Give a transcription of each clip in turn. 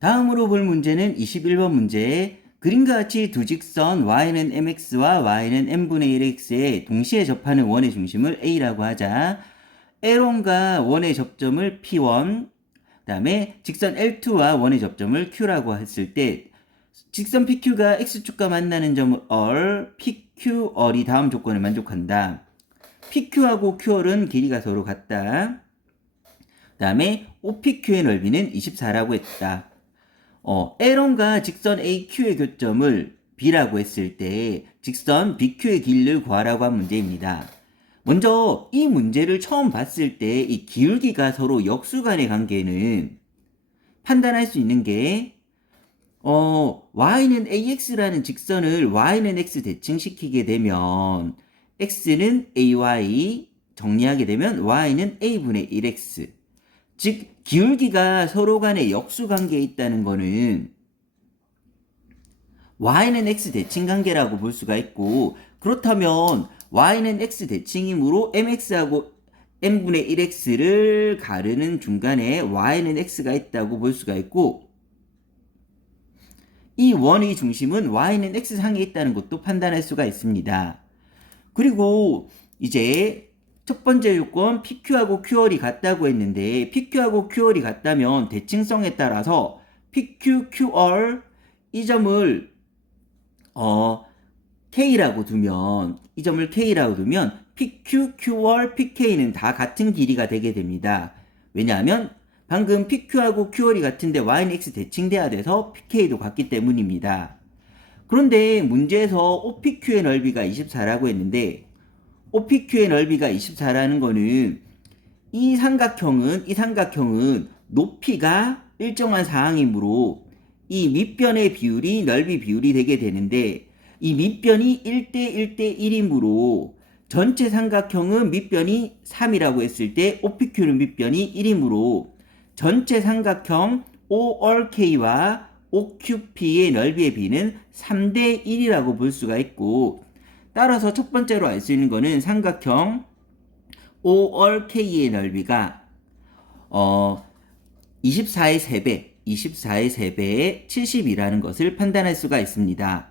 다음으로 볼 문제는 21번 문제. 그림과 같이 두 직선 y는 mx와 y는 n분의 1x에 동시에 접하는 원의 중심을 a라고 하자. L1과 원의 접점을 P1, 그 다음에 직선 L2와 원의 접점을 Q라고 했을 때 직선 PQ가 X축과 만나는 점을 얼, PQ얼이 다음 조건을 만족한다. PQ하고 Q얼은 길이가 서로 같다. 그 다음에 OPQ의 넓이는 24라고 했다. L1과 직선 AQ의 교점을 B라고 했을 때 직선 BQ의 길이를 구하라고 한 문제입니다. 먼저 이 문제를 처음 봤을 때 이 기울기가 서로 역수 간의 관계는 판단할 수 있는 게 y는 ax라는 직선을 y는 x 대칭시키게 되면 x는 ay 정리하게 되면 y는 a분의 1x, 즉 기울기가 서로 간의 역수 관계에 있다는 거는 y는 x 대칭 관계라고 볼 수가 있고, 그렇다면 y는 x 대칭이므로 mx하고 n분의 1x를 가르는 중간에 y는 x가 있다고 볼 수가 있고, 이 원의 중심은 y는 x상에 있다는 것도 판단할 수가 있습니다. 그리고 이제 첫 번째 요건 PQ하고 QR이 같다고 했는데, PQ하고 QR이 같다면 대칭성에 따라서 PQ, QR 이 점을 K라고 두면, 이 점을 K라고 두면 PQ, QR, PK는 다 같은 길이가 되게 됩니다. 왜냐하면 방금 PQ하고 QR이 같은데 Y는 X 대칭돼야 돼서 PK도 같기 때문입니다. 그런데 문제에서 OPQ의 넓이가 24라고 했는데, OPQ의 넓이가 24라는 거는 이 삼각형은 높이가 일정한 사항이므로 이 밑변의 비율이 넓이 비율이 되게 되는데, 이 밑변이 1대 1대 1이므로 전체 삼각형은 밑변이 3이라고 했을 때 OPQ는 밑변이 1이므로 전체 삼각형 ORK와 OQP의 넓이의 비는 3대 1이라고 볼 수가 있고, 따라서 첫 번째로 알 수 있는 거는 삼각형 ORK의 넓이가 24의 3배의 70이라는 것을 판단할 수가 있습니다.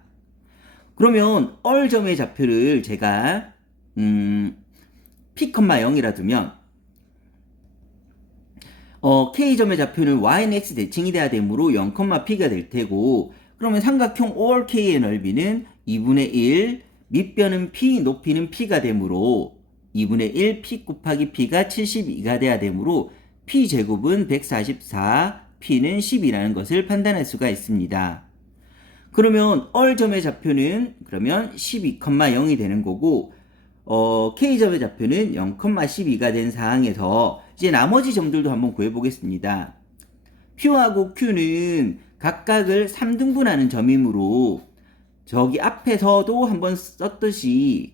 그러면 얼점의 좌표를 제가 P, 0이라 두면 K점의 좌표는 Y는 X 대칭이 돼야 되므로 0, P가 될 테고, 그러면 삼각형 ORK의 넓이는 2분의 1, 밑변은 P, 높이는 P가 되므로 2분의 1 P 곱하기 P가 72가 돼야 되므로 P제곱은 144, P는 10이라는 것을 판단할 수가 있습니다. 그러면 얼점의 좌표는 그러면 12,0이 되는 거고, K점의 좌표는 0,12가 된 상황에서 이제 나머지 점들도 한번 구해보겠습니다. P하고 Q는 각각을 3등분하는 점이므로 저기 앞에서도 한번 썼듯이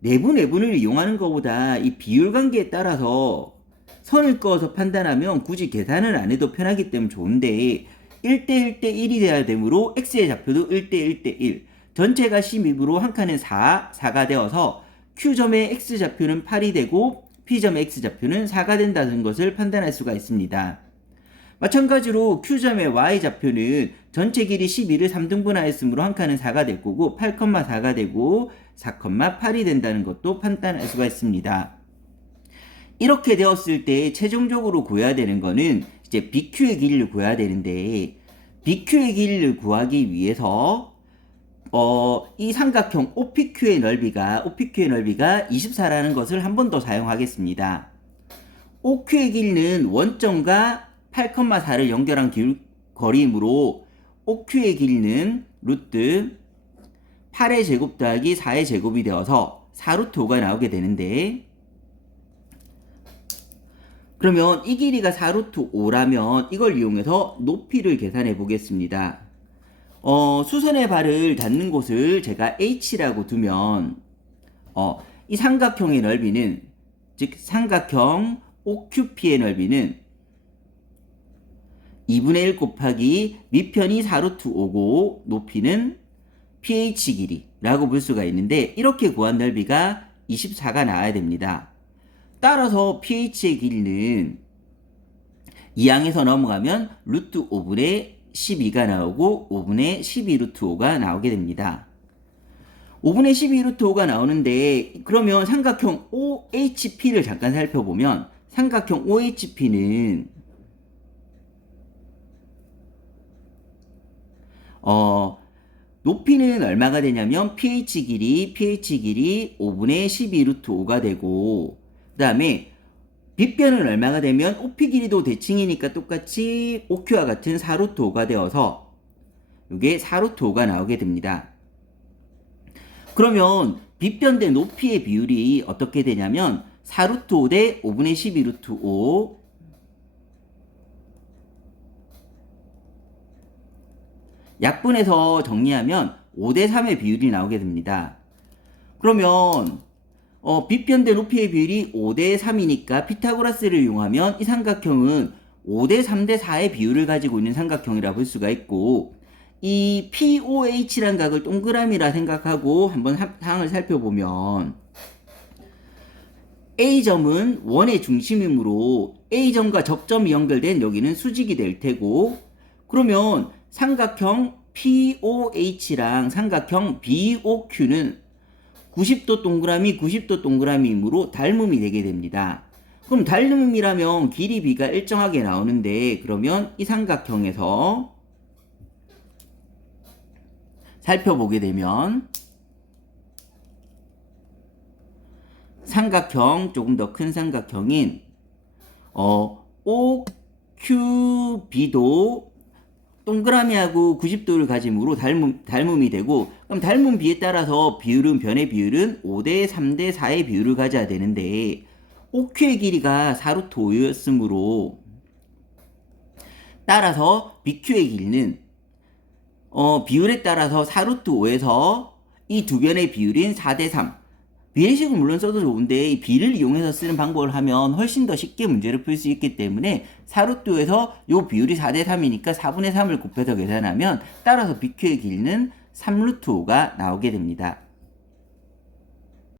내분을 이용하는 것보다 이 비율 관계에 따라서 선을 그어서 판단하면 굳이 계산을 안 해도 편하기 때문에 좋은데, 1대 1대 1이 돼야 되므로 x의 좌표도 1대 1대 1, 전체가 12으로 한 칸은 4가 되어서 Q점의 x좌표는 8이 되고 P점의 x좌표는 4가 된다는 것을 판단할 수가 있습니다. 마찬가지로 Q점의 y좌표는 전체 길이 12를 3등분하였으므로 한 칸은 4가 될 거고 8,4가 되고 4,8이 된다는 것도 판단할 수가 있습니다. 이렇게 되었을 때 최종적으로 구해야 되는 거는 이제 BQ의 길이를 구해야 되는데, BQ의 길이를 구하기 위해서 이 삼각형 OPQ의 넓이가 24라는 것을 한 번 더 사용하겠습니다. OQ의 길이는 원점과 8,4를 연결한 거리이므로 OQ의 길이는 루트 8의 제곱 더하기 4의 제곱이 되어서 4루트 5가 나오게 되는데, 그러면 이 길이가 4루트 5라면 이걸 이용해서 높이를 계산해 보겠습니다. 수선의 발을 닿는 곳을 제가 H라고 두면 이 삼각형의 넓이는, 즉 삼각형 OQP의 넓이는 2분의 1 곱하기 밑편이 4루트 5고 높이는 PH 길이라고 볼 수가 있는데, 이렇게 구한 넓이가 24가 나와야 됩니다. 따라서 PH의 길이는 2항에서 넘어가면 루트 5분의 12가 나오고 5분의 12 루트 5가 나오게 됩니다. 5분의 12 루트 5가 나오는데 그러면 삼각형 OHP를 잠깐 살펴보면 삼각형 OHP는 높이는 얼마가 되냐면 pH 길이 5분의 12 루트 5가 되고 그 다음에 빗변은 얼마가 되면 OP 길이도 대칭이니까 똑같이 OQ와 같은 4 루트 5가 되어서 이게 4 루트 5가 나오게 됩니다. 그러면 빗변 대 높이의 비율이 어떻게 되냐면 4 루트 5 대 5분의 12 루트 5 약분해서 정리하면 5대 3의 비율이 나오게 됩니다. 그러면 빗변 대 높이의 비율이 5대 3이니까 피타고라스를 이용하면 이 삼각형은 5대 3대 4의 비율을 가지고 있는 삼각형이라 볼 수가 있고 이 POH라는 각을 동그라미라 생각하고 한번 상을 살펴보면 A점은 원의 중심이므로 A점과 접점이 연결된 여기는 수직이 될 테고 그러면 삼각형 POH랑 삼각형 BOQ는 90도 동그라미 90도 동그라미이므로 닮음이 되게 됩니다. 그럼 닮음이라면 길이 B가 일정하게 나오는데 그러면 이 삼각형에서 살펴보게 되면 삼각형 조금 더 큰 삼각형인 OQB도 동그라미하고 90도를 가짐으로 닮음이 되고 그럼 닮은 B에 따라서 변의 비율은 5대 3대 4의 비율을 가져야 되는데 OQ의 길이가 4루트 5였으므로 따라서 BQ의 길이는 비율에 따라서 4루트 5에서 이 두 변의 비율인 4대 3 비례식은 물론 써도 좋은데 이 B를 이용해서 쓰는 방법을 하면 훨씬 더 쉽게 문제를 풀 수 있기 때문에 4루트에서 요 비율이 4대 3이니까 4분의 3을 곱해서 계산하면 따라서 BQ의 길이는 3루트 5가 나오게 됩니다.